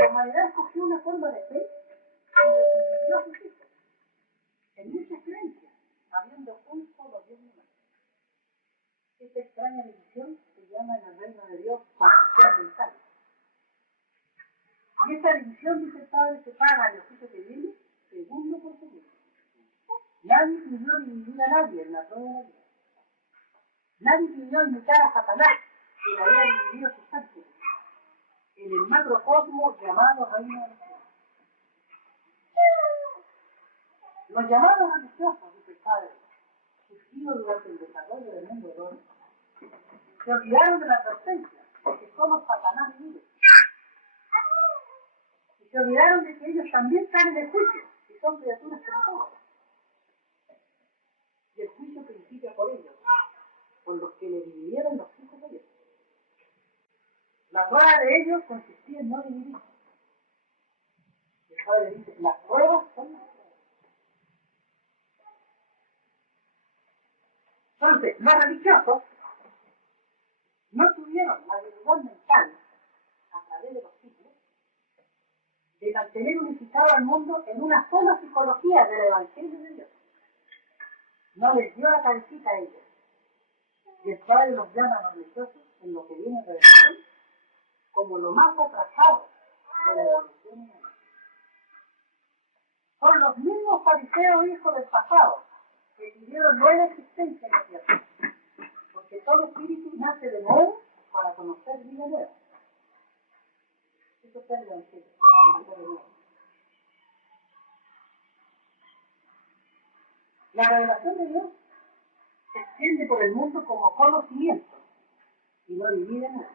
la humanidad escogió una forma de fe y dio a sus hijos en muchas creencias, habiendo un solo Dios humano. Esta extraña división se llama en el reino de Dios confusión mental. Y esta división, dice el Padre, se paga en el juicio que viene, segundo por segundo. Nadie pidió dividir a nadie en la prueba de la vida. Nadie pidió imitar a Satanás, que le había dividido sus ángeles, en el macrocosmos llamado reino de los cielos. Los llamados religiosos, dice el Padre, surgidos durante el desarrollo del mundo de hoy, se olvidaron de la advertencia, porque solo Satanás vive. Y se olvidaron de que ellos también están en el juicio, y son criaturas como todos. Y el juicio principia por ellos, por los que le dividieron los hijos de Dios. La prueba de ellos consistía en no dividir. El Padre dice, las pruebas son las pruebas. Entonces, los religiosos no tuvieron la habilidad mental, a través de los siglos, de mantener unificado al mundo en una sola psicología del Evangelio de Dios. No les dio la cabecita a ellos. Y el Padre los llama a los religiosos, en lo que viene de revelación, como lo más atrasado de la evolución humana. Son los mismos fariseos hijos del pasado que pidieron nueva existencia en la tierra. Porque todo espíritu nace de nuevo para conocer vida nueva. Eso está en el Evangelio. La revelación de Dios se extiende por el mundo como conocimiento y no divide nada.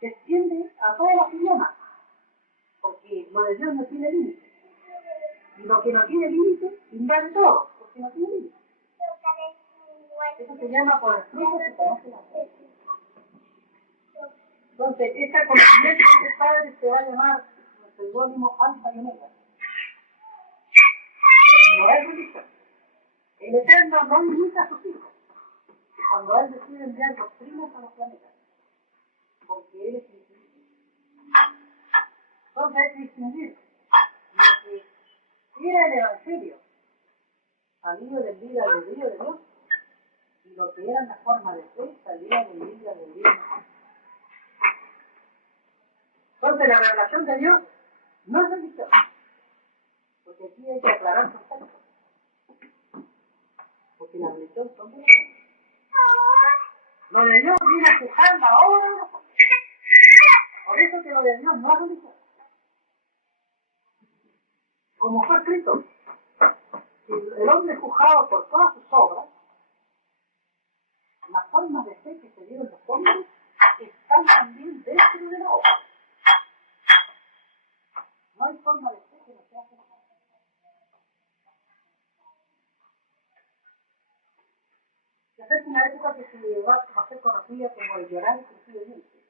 Se extiende a todos los idiomas, porque lo de Dios no tiene límite. Y lo que no tiene límite, invade todo, porque no tiene límite. Eso se llama por el fruto se conoce la fe. Entonces, este conocimiento de este Padre se va a llamar el seudónimo Alfa y Omega. No es religión. El Eterno no limita a sus hijos cuando Él decide enviar doctrinas a los planetas, porque Él es infinito. Entonces hay que distinguir lo que era el Evangelio, salido del libre albedrío de Dios, y lo que eran las formas de fe, salida del libre albedrío de Dios. Entonces la revelación de Dios no es religión, porque aquí hay que aclarar conceptos. Porque la religión son de los hombres. Lo de Dios viene a fijar la obra de los hombres. Por eso que lo de Dios no es religión. Como fue escrito, el hombre es juzgado por todas sus obras, las formas de fe que se dieron los hombres están también dentro de la obra. No hay forma de fe que no sea aceptada. Se acerca una época que se va a ser conocida como el llorar y crujir de dientes.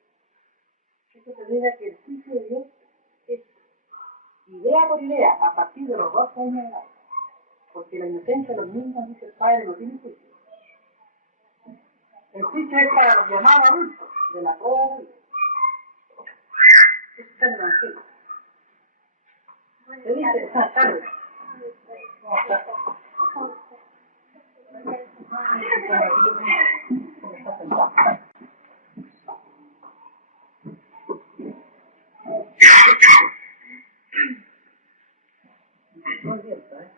Esto se debe a que el juicio de Dios es idea por idea a partir de los 12 años de edad. Porque la inocencia de los niños, dice el Padre, no tiene juicio. El juicio es para los llamados adultos de la prueba de la vida. Esto está en el Evangelio. Se dice, buenas tardes. ¿Cómo estás? Muy bien, ¿sabes?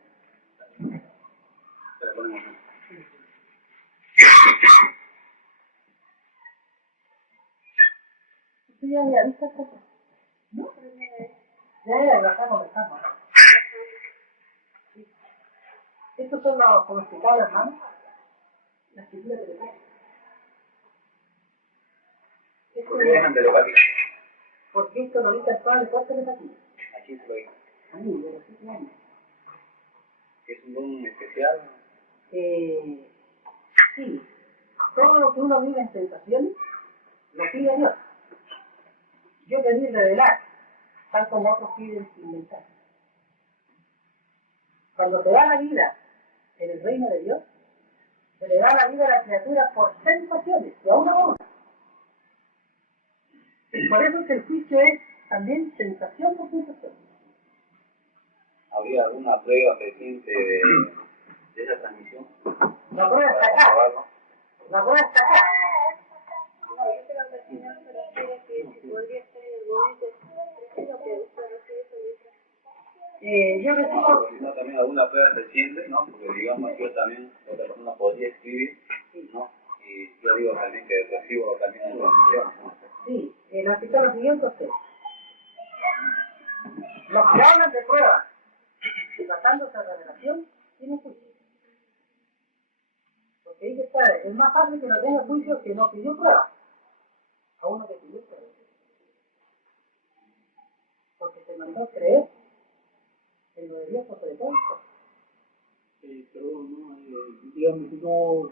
¿Usted ya había visto esta cosa? ¿No? Ya, la estamos conversando. Sí. Estos son los, como explicaba la hermana, las escrituras telepáticas. Porque esto lo dice el Padre por telepatía. Aquí se lo digo. A mí, de los 7 años. ¿Es un don especial? Sí. Todo lo que uno vive en sensaciones, lo pide Dios. Yo pedí revelar, tal como otros piden inventar. Cuando se da la vida en el reino de Dios, se le da la vida a la criatura por sensaciones, de una a una. por eso es que el juicio es también sensación por sensación. ¿Habría alguna prueba reciente de esa transmisión? La prueba está acá. La prueba está acá. No, yo creo que el señor se refiere que podría ser en el momento preciso que usted recibe su letra. Yo recibo... Sino también alguna prueba reciente, ¿no? Porque digamos yo también, otra persona podría escribir, ¿no? Y yo digo también que recibo también la transmisión, ¿no? Sí, el artículo siguiente es los que hablan de pruebas, tratándose de revelación, tienen juicio. Porque dice, está, es más fácil que no tenga juicio que no pidió prueba. A uno que pidió prueba. Porque se mandó a creer en lo de Dios sobre todo. Perdón, ¿no? Digamos, no,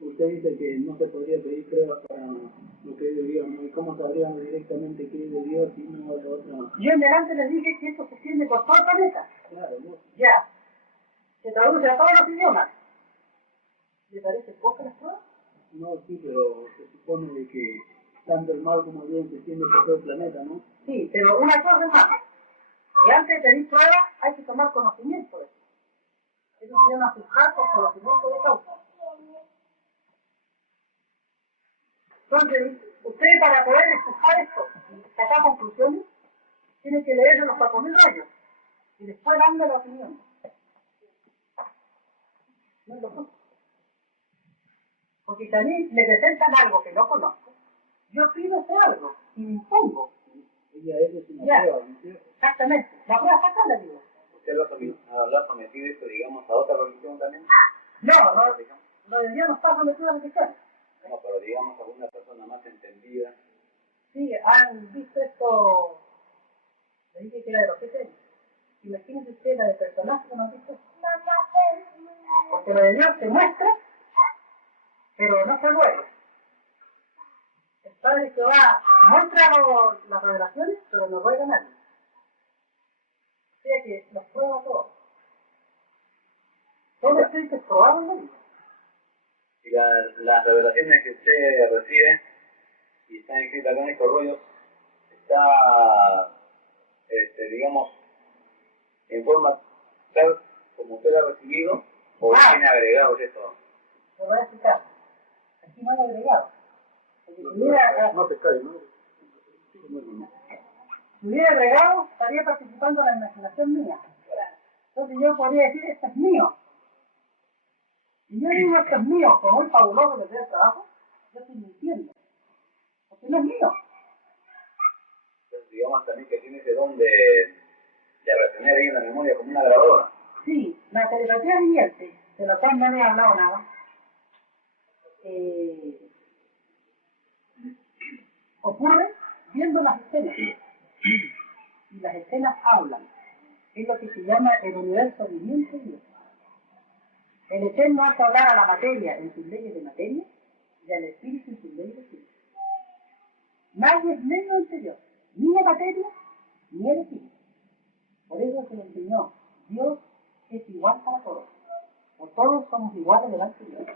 usted dice que no se podría pedir pruebas para lo que es de Dios, ¿no? ¿Y cómo sabríamos directamente qué es de Dios y no de otra? Yo en delante les dije que esto se extiende por todo el planeta. Claro, ¿no? Ya. Se traduce a todos los idiomas. ¿Le parece poca las pruebas? No, sí, pero se supone de que tanto el mal como el bien se extiende por todo el planeta, ¿no? Sí, pero una cosa es más. Que antes de pedir pruebas hay que tomar conocimiento de eso. Eso se llama juzgar con conocimiento de causa. Entonces, usted para poder juzgar esto y sacar conclusiones, tiene que leer los 4.000 rollos y después darme la opinión. No es lo justo. Porque si a mí me presentan algo que no conozco, yo pido ese algo y me impongo. Ella es una Ya. prueba, ¿no es cierto? Exactamente. La prueba está acá, le digo. ¿Usted lo ha sometido esto, digamos, a otra religión también? No, lo de Dios no está sometido a la religión. No, pero digamos a una persona más entendida. Sí, han visto esto, le dije que era de los 7 años. Imagínense usted la de personajes que no han visto. Porque lo de Dios se muestra, pero no se luego. El Padre Jehová muestra las revelaciones, pero no ruega a nadie. O sea que los prueba todos. Todo esto es probado en la vida. Y las revelaciones que usted recibe y están escritas acá en estos rollos, está, digamos, en forma tal como usted la ha recibido, o tiene agregados esto. Lo voy a explicar. Aquí no hay agregado. Porque si hubiera, se cae, ¿no? si hubiera agregado, estaría participando en la imaginación mía. Entonces yo podría decir, esto es mío. Si yo digo esto es mío, como muy fabuloso que sea el trabajo, yo estoy mintiendo. Porque no es mío. Entonces, digamos también que tiene ese don de retener ahí en la memoria como una grabadora. Sí, la telepatía viviente, de la cual no le he hablado nada, ocurre viendo las escenas. Y las escenas hablan. Es lo que se llama el universo viviente de Dios. El Eterno hace hablar a la materia en sus leyes de materia y al espíritu en sus leyes de espíritu. Nadie es menos entre Dios, ni la materia, ni el espíritu. Por eso se le enseñó, Dios es igual para todos, o todos somos iguales delante de Dios.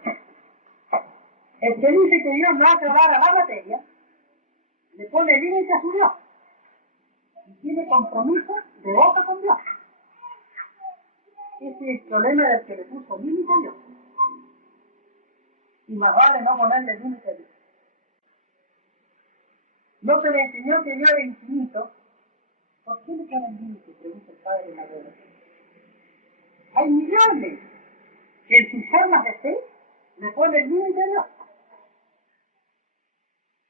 El que dice que Dios no hace hablar a la materia, le pone límite a su Dios, y tiene compromiso de boca con Dios. Ese es el problema del que le puso límite a Dios. Y más vale no ponerle límite a Dios. No se le enseñó que Dios era infinito. ¿Por qué le ponen límite? Pregunta el Padre en la revelación. Hay millones que en sus formas de fe le ponen límite a Dios.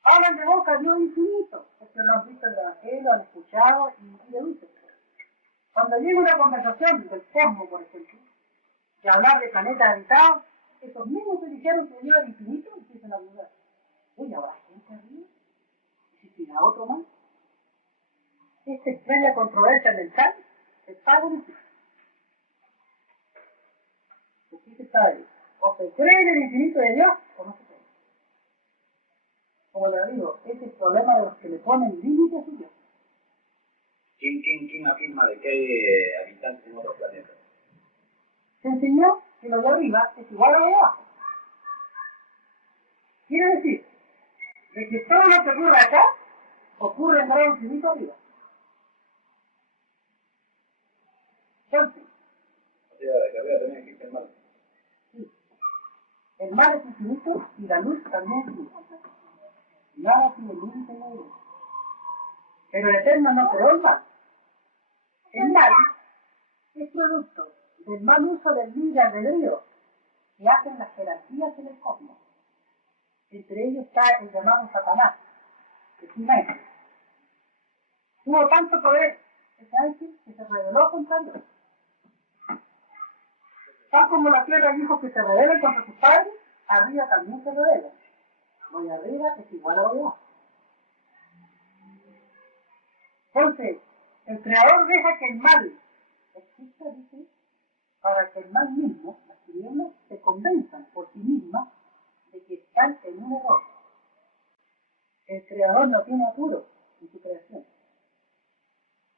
Hablan de boca a Dios infinito, porque lo han visto en el Evangelio, lo han escuchado y lo dicen. Cuando llega una conversación del cosmos, por ejemplo, que hablar de planetas habitados, esos mismos que dijeron que Dios era infinito empiezan a dudar. Oye, ¿habrá gente arriba? ¿Existirá otro más? Esta extraña controversia mental es padre de Dios. Así se sabe, o se cree en el infinito de Dios, o no se cree. Como le digo, ese es el problema de los que le ponen límites a su Dios. ¿Quién afirma de que hay habitantes en otros planetas? Se enseñó que lo de arriba es igual a lo de abajo. Quiere decir, de que todo lo que ocurre acá ocurre en grado infinito arriba. Entonces, O sea, de carrera también existe el mal. sí, el mal es infinito y la luz también es infinita. Nada tiene límite en la luz. Pero el Eterno no creó el mal. El mal es producto del mal uso del libre albedrío que hacen las jerarquías en el cosmos. Entre ellos está el llamado Satanás, que es un ángel. Tuvo tanto poder ese ángel que se rebeló contra Dios. Tal como la tierra dijo que se rebelen contra sus padres, arriba también se rebelan. Lo de arriba es igual a lo de abajo. Entonces, el Creador deja que el mal exista, dice, para que el mal mismo, las tinieblas, se convenzan por sí mismas de que están en un error. El Creador no tiene apuro en su creación.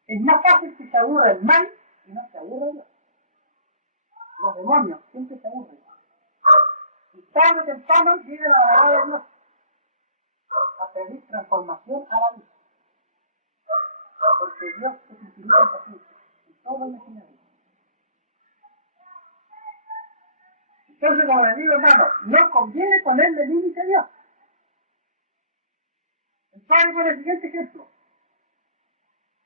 Es más fácil que se aburra el mal y no se aburra Dios. Los demonios siempre se aburren. Y tarde o temprano llegan a la verdad de Dios a pedir transformación a la vida. Porque Dios es infinito en paciencia, en todo lo imaginario. Entonces, como les digo, hermano, no conviene ponerle límite a Dios. Entonces, por el siguiente ejemplo.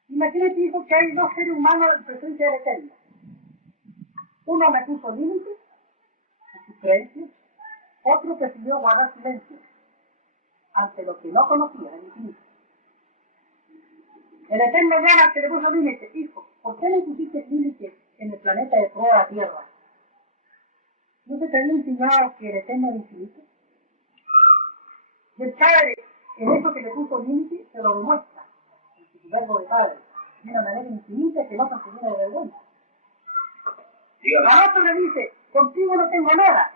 Imagínate, hijo, que hay dos seres humanos en presencia del Eterno. Uno me puso límites en sus creencias, otro prefirió guardar silencio ante lo que no conocía, el infinito. El Eterno llama al que le puso límites. Hijo, ¿por qué le pusiste límites en el planeta de prueba Tierra? ¿No se te había enseñado que el Eterno era infinito? Y el Padre, en eso que le puso límites, se lo demuestra en su verbo de Padre, de una manera infinita que no se llena de vergüenza. A otro le dice, contigo no tengo nada,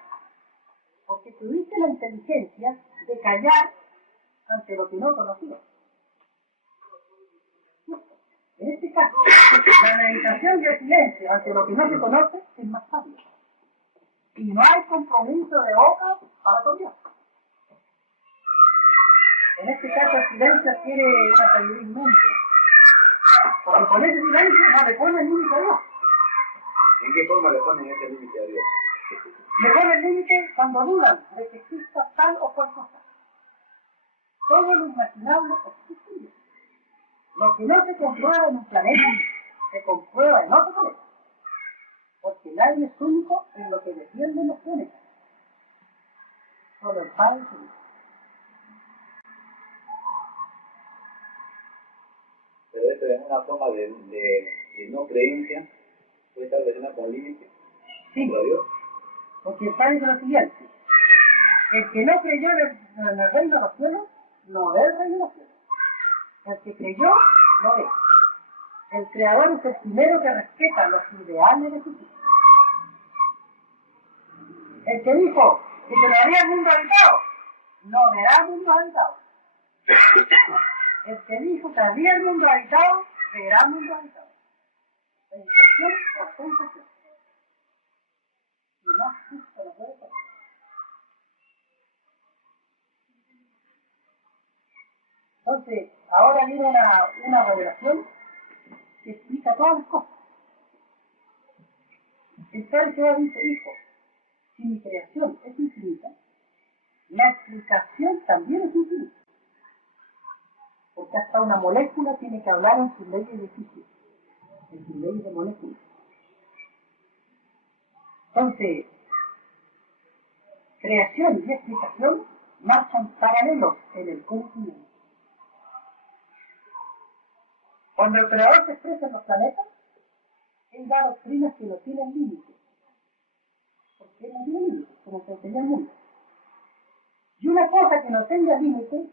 porque tuviste la inteligencia de callar ante lo que no conocías. En este caso, la meditación de silencio ante lo que no se conoce es más sabia. Y no hay compromiso de boca para con Dios. En este caso el silencio adquiere una sabiduría inmensa. Porque con ese silencio no le pone límite a Dios. ¿En qué forma le ponen ese límite a Dios? Le ponen límite cuando dudan de que exista tal o cual cosa. Todo lo imaginable existe en Dios. Lo que no se comprueba en un planeta, se comprueba en otro planeta. Porque nadie es único en lo que defienden los planetas. Solo el Padre es único. Pero esto es una forma de no creencia, puede estar relacionada con límites. Sí, ¿Para Dios? porque el Padre dice lo siguiente. El que no creyó en el reino de los cielos, no ve el reino de los cielos. El que creyó, lo ve. El Creador es el primero que respeta los ideales de su Hijo. El que dijo que llevaría el mundo habitado, no verá el mundo habitado. El que dijo que había el mundo habitado, verá el mundo habitado. Sensación o sensación. Y más justo lo puede ser. Entonces, ahora viene una revelación que explica todas las cosas. El Padre Jehová dice, hijo, si mi creación es infinita, la explicación también es infinita. Porque hasta una molécula tiene que hablar en sus leyes de física, en sus leyes de moléculas. Entonces, creación y explicación marchan paralelos en el conocimiento. Cuando el Creador se expresa en los planetas, Él da doctrinas que no tienen límites. Porque Él no tiene límites, como se enseña el mundo. Y una cosa que no tenga límites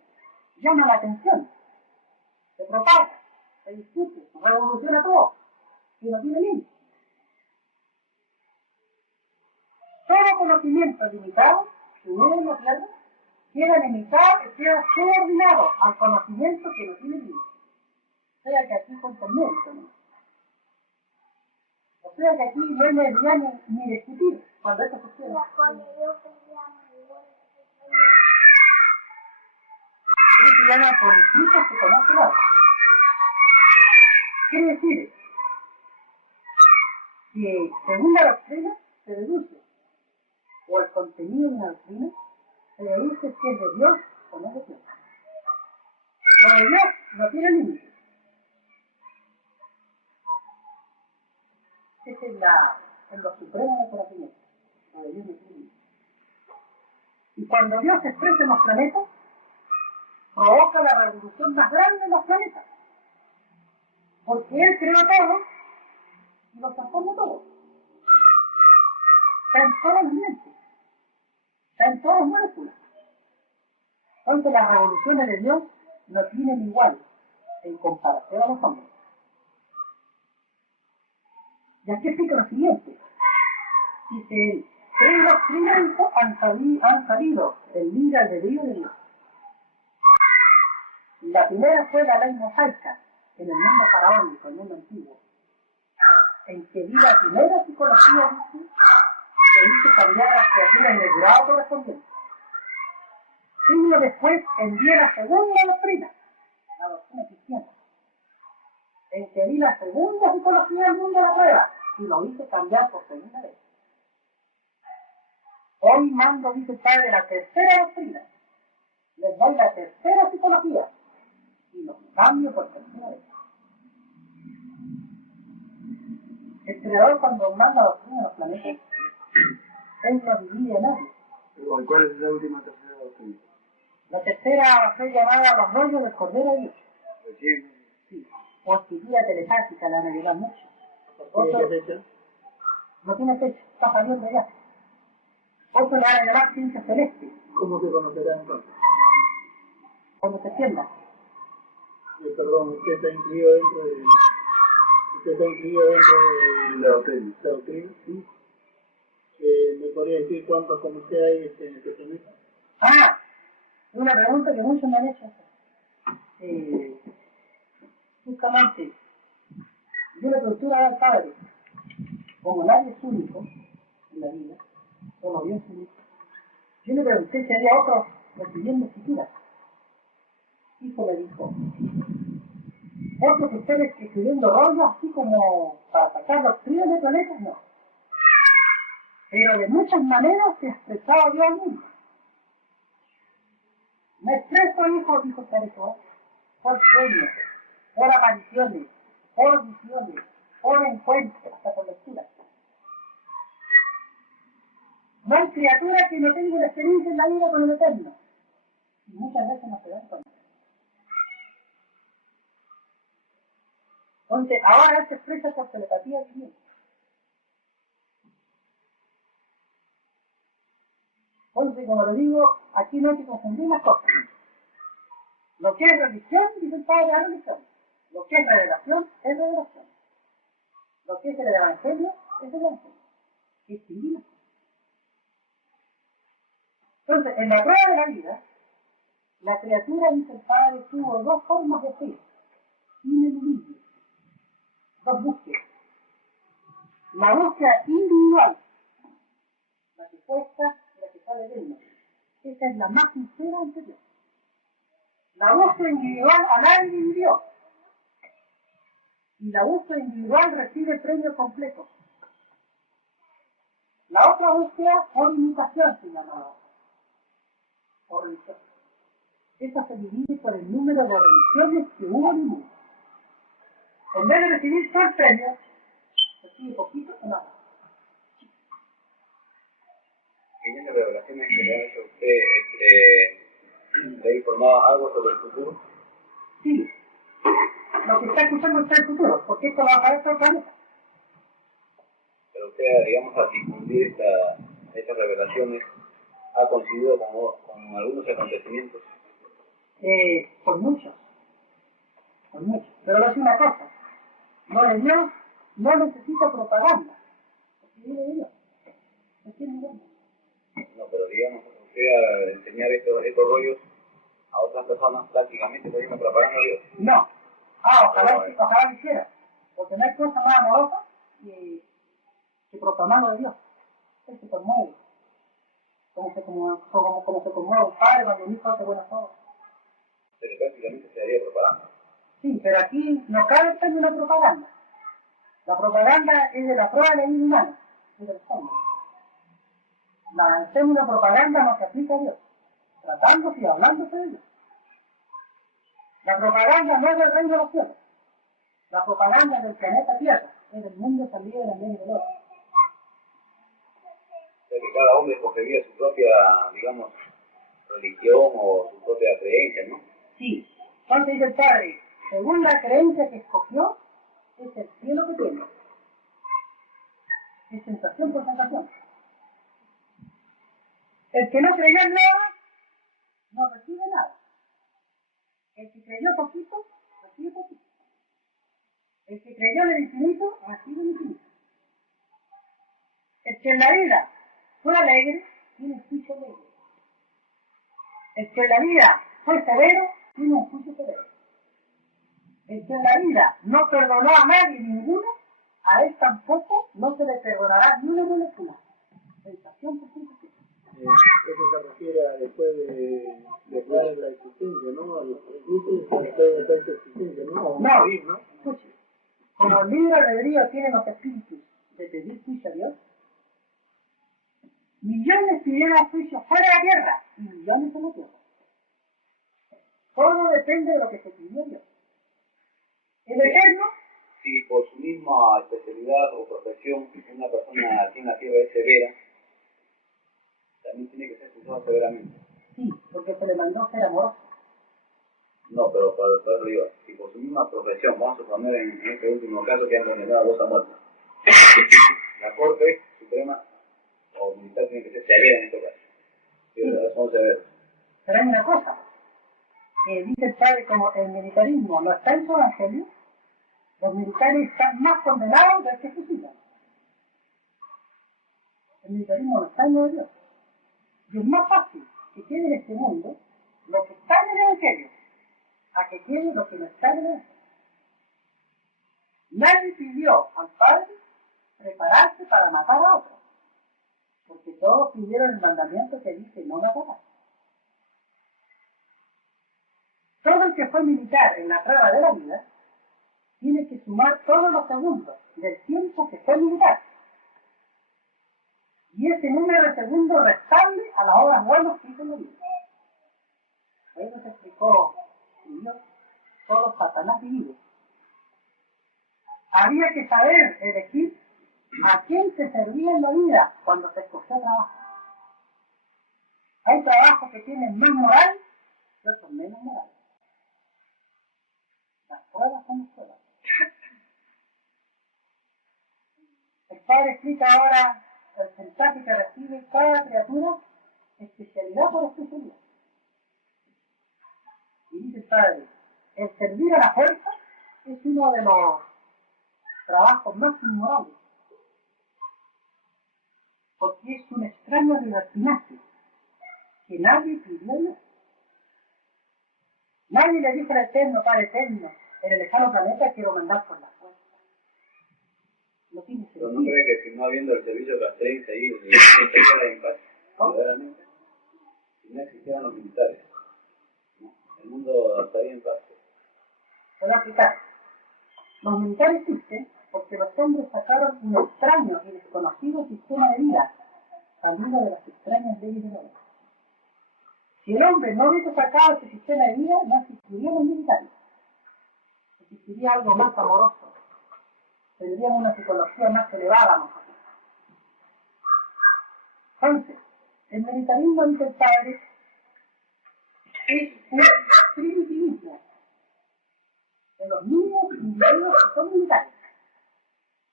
llama la atención, se propaga, se discute, se revoluciona todo, y no tiene límites. Todo conocimiento limitado que viene en la tierra queda limitado y queda subordinado al conocimiento que no tiene límites. O sea que aquí contamina también. O sea que aquí no hay necesidad ni discutir cuando esto sucede. Es llama por el fruto se conoce el árbol. Quiere decir que según la doctrina se deduce, o el contenido de una doctrina, se deduce si es de Dios o no es de Dios. Lo de Dios no tiene límites. Esa es lo supremo del conocimiento. Lo de Dios no tiene límites. Y cuando Dios se expresa en los planetas, provoca la revolución más grande en los planetas. Porque Él creó todo y lo transforma todo. Está en todas las mentes. Está en todas las moléculas. Entonces las revoluciones de Dios no tienen igual en comparación a los hombres. Y aquí explica lo siguiente. Dice él, 3 doctrinas han salido del libre albedrío de Dios. La primera fue la ley mosaica, en el mundo faraónico, el mundo antiguo, en que vi la primera psicología, dice, que hizo cambiar a las criaturas en el grado correspondiente. Siglo después envié la segunda doctrina, la doctrina cristiana, en que vi la segunda psicología del mundo de la prueba, y lo hice cambiar por segunda vez. Hoy mando, dice el Padre, la tercera doctrina. Les doy la tercera psicología y los cambio por tercera vez. El Creador, cuando manda la doctrina a los planetas, Él no divide a nadie. ¿Cuál es la última tercera doctrina? La tercera fue llamada los rollos del Cordero de Dios. Recién. Sí. O escritura telepática, la realidad mucho. ¿Qué fecha? No tiene fecha, está saliendo ya. Otro le van a llamar ciencia celeste. ¿Cómo se conocerá entonces? Cuando se entienda. Perdón, usted está incluido dentro de la doctrina. ¿La doctrina? Sí. ¿Me podría decir cuántos como usted hay en este planeta? Ah, una pregunta que muchos me han hecho. Justamente, yo le pregunté al Padre, como nadie es único en la vida, como Dios es único, yo le pregunté si había otros recibiendo escrituras. Hijo me dijo, otros ustedes escribiendo rollos así como para sacar doctrinas de planetas, no. Pero de muchas maneras se expresaba yo al mundo. Me expreso, hijo, dijo Careto, por sueños, por apariciones, por visiones, por encuentros, hasta por lecturas. No hay criatura que no tenga una experiencia en la vida con el Eterno. Y muchas veces no se dan cuenta. Entonces, ahora él se expresa por telepatía divina. Entonces, como le digo, aquí no hay que confundir las cosas. Lo que es religión, dice el Padre, es religión. Lo que es revelación, es revelación. Lo que es el Evangelio, es el Evangelio. Es divino. Entonces, en la prueba de la vida, la criatura, dice el Padre, tuvo 2 formas de fe, ineludibles, 2 búsquedas. La búsqueda individual, la que cuesta y la que sale de uno. Esa es la más sincera ante Dios. La búsqueda individual a nadie dividió. Y la búsqueda individual recibe premio completo. La otra búsqueda por imitación se llamaba, o religión. Esa se divide por el número de religiones que hubo en el mundo. En vez de recibir todo el premio, recibe poquito o nada. ¿En esas revelaciones que le ha hecho usted, le ha informado algo sobre el futuro? Sí. Lo que está escuchando está el futuro, porque esto va a aparecer otra vez. Pero usted, digamos, al difundir estas revelaciones, ha coincidido con algunos acontecimientos. Por muchos. Pero le digo una cosa, lo de Dios no necesita propaganda, porque viene de Dios. ¿Me entiendes? No, pero digamos, usted al enseñar estos rollos a otras personas, prácticamente está haciendo propaganda a Dios. No. Ojalá quisiera, porque no hay cosa más amorosa que proclamar lo de Dios. Él se conmueve, como se conmueve un padre cuando un hijo hace buenas obras. Pero únicamente se haría propaganda. Sí, pero aquí no cabe el término propaganda. La propaganda es de la prueba de la vida humana, es del fondo. El término propaganda no se aplica a Dios, tratándose y hablándose de Dios. La propaganda no es del reino de los cielos. La propaganda es del planeta Tierra, es del mundo salido de la medio del otro. O sea que cada hombre escogería su propia, digamos, religión o su propia creencia, ¿no? Sí, entonces dice el Padre, según la creencia que escogió, es el cielo que tiene. Es sensación por sensación. El que no creyó en nada, no recibe nada. El que creyó poquito, recibe poquito. El que creyó en el infinito, recibe el infinito. El que en la vida fue alegre, tiene un juicio alegre. El que en la vida fue severo, tiene un juicio severo. El que en la vida no perdonó a nadie ninguno, a él tampoco no se le perdonará ni una molécula. Sensación por sensación. Eso se refiere a después de la existencia, ¿no? Incluso después de esta existencia, ¿no? No, escuche. Como el libre albedrío tienen los espíritus de pedir juicio a Dios, millones pidieron juicio fuera de la tierra y millones en la tierra. Todo depende de lo que se pidió a Dios. El Eterno, Si por su misma especialidad o profesión una persona aquí en la tierra es severa, también tiene que ser juzgado severamente. sí, porque se le mandó ser amoroso. No, pero para digo, si por su misma profesión, vamos a suponer en este último caso que han condenado a 2 a muerte, la Corte Suprema o Militar tiene que ser severa en este caso. Sí, son severos. Pero hay una cosa, que dice el Padre, como el militarismo no está en su evangelio, los militares están más condenados del que fusilan. El militarismo no está en lo de Dios. Y es más fácil que quede en este mundo lo que está en el evangelio, a que quede lo que no está en el evangelio. Nadie pidió al Padre prepararse para matar a otro, porque todos pidieron el mandamiento que dice no matarás. Todo el que fue militar en la prueba de la vida tiene que sumar todos los segundos del tiempo que fue militar. Y ese número de segundos restable a las horas buenas que hizo en la vida. Eso se explicó Dios, todo Satanás vivido. Había que saber elegir a quién se servía en la vida cuando se escogió trabajo. Hay trabajos que tienen más moral y otros menos moral. Las pruebas son las pruebas. El Padre explica ahora el mensaje que recibe cada criatura, especialidad por especialidad. Y dice el Padre, el servir a la fuerza es uno de los trabajos más inmorales, porque es un extraño libertinaje que nadie pidió a Dios. Nadie le dijo al Eterno, Padre Eterno, en el lejano planeta quiero mandar por la fuerza. No tiene sentido. ¿No cree que si no habiendo el servicio castrense ahí, estaría en paz? Verdaderamente. Si no existieran los militares, ¿no? El mundo estaría en paz. Se va a explicar. Los militares existen porque los hombres sacaron un extraño y desconocido sistema de vida, salido de las extrañas leyes del hombre. Si el hombre no hubiese sacado ese sistema de vida, no existirían los militares. Existiría algo más amoroso. Tendríamos una psicología más elevada nosotros. Entonces, el militarismo, dice el Padre, es un primitivismo de los mismos individuos que son militares.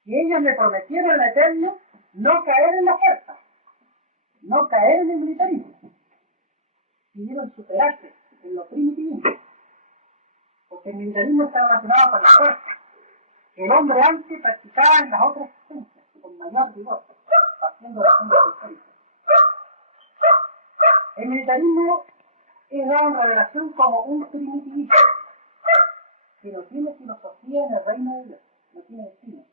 Y ellos le prometieron al Eterno no caer en la fuerza, no caer en el militarismo. Pidieron superarse en lo primitivismo, porque el militarismo está relacionado con la fuerza. El hombre antes practicaba en las otras ciencias con mayor rigor, partiendo de la fuente histórica. El militarismo es dado en revelación como un primitivismo que no tiene filosofía en el reino de Dios, no tiene destino.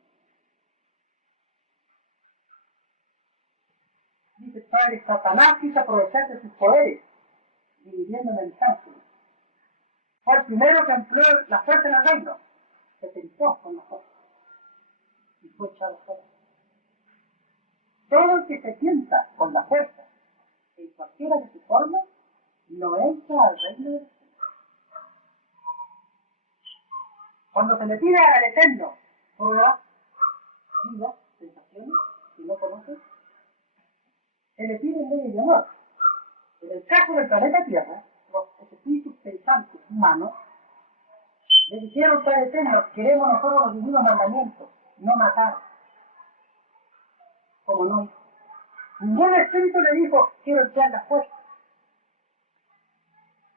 Dice el Padre, Satanás quiso aprovecharse de sus poderes, dividiendo mensajes. Fue el primero que empleó la fuerza en el reino, se tentó con la fuerza y fue echado fuera. Todo el que se tienta con la fuerza, en cualquiera de sus formas, no entra al reino de los cielos. Cuando se le pide al Eterno pruebas, vidas, sensaciones, si no conoces, se le pide leyes de amor. En el caso del planeta Tierra, los espíritus pensantes humanos le dijeron al Eterno: queremos nosotros los divinos mandamientos, no matar, como no hizo. Ningún espíritu le dijo: quiero emplear la fuerza.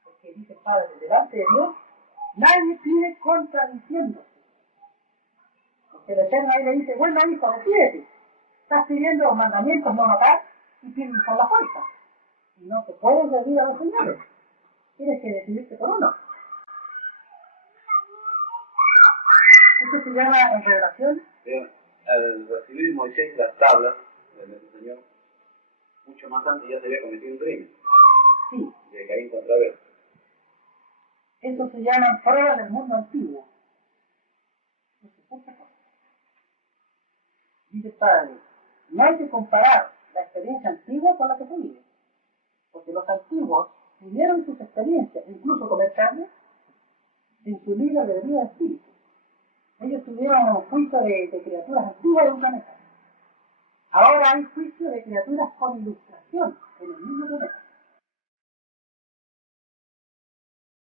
Porque dice el Padre, delante de Dios, nadie pide contradiciéndose. Porque el Eterno ahí le dice: bueno, hijo, decídete. Estás pidiendo los mandamientos, no matar, y pides por la fuerza. Y no te puedes servir a los señores. Tienes que decidirte por uno. Esto se llama en revelación. Bien, al recibir Moisés las tablas de nuestro Señor, mucho más antes ya se había cometido un crimen. Sí. De Caín contra Abel. Eso se llama pruebas del mundo antiguo. Dice el Padre, no hay que comparar la experiencia antigua con la que se vive. Porque los antiguos vivieron sus experiencias, incluso comer carne, en su libre albedrío de espíritu. Ellos tuvieron un juicio de criaturas antiguas de un planeta. Ahora hay juicio de criaturas con ilustración en el mismo planeta.